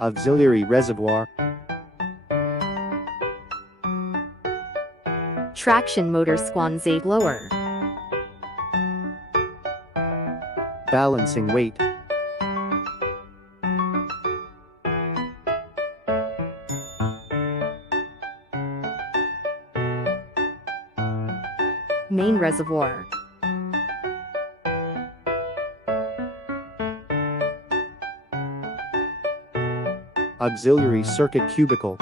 Auxiliary reservoir. Traction motor squanze blower. Balancing weight. Main reservoir. Auxiliary circuit cubicle.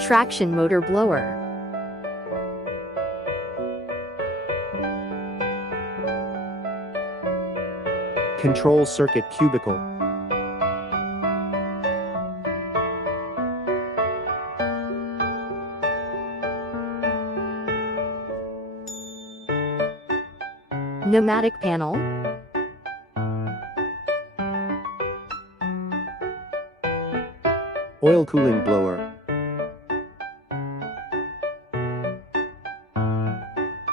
Traction motor blower. Control circuit cubicle. Pneumatic panel. Oil cooling blower.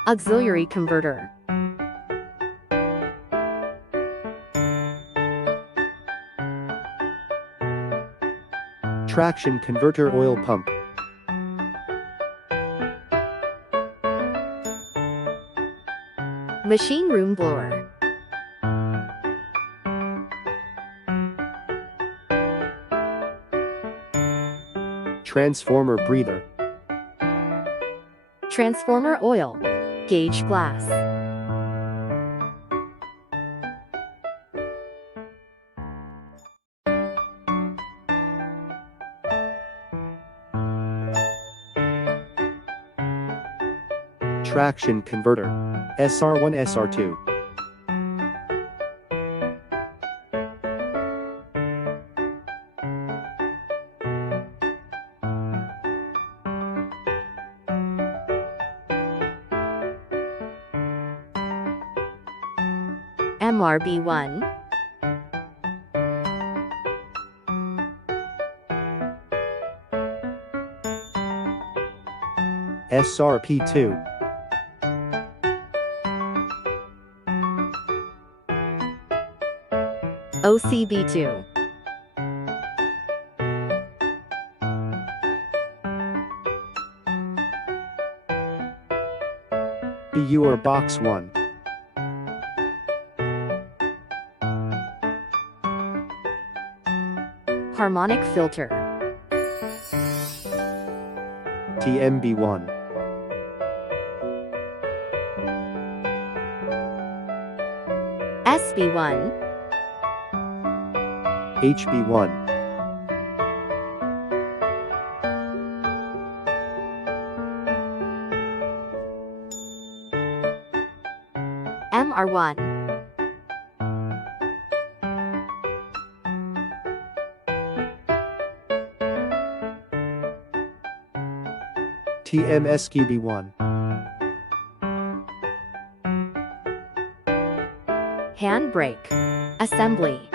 Auxiliary converter. Traction converter oil pump. Machine room blower. Transformer breather. Transformer oil. Gauge glass. Traction converter. SR1 SR2. MRB1. SRP2. OCB2. BU or box 1. Harmonic filter. TMB1. SB1. HB1. MR1. TMSQB1. Handbrake. Assembly.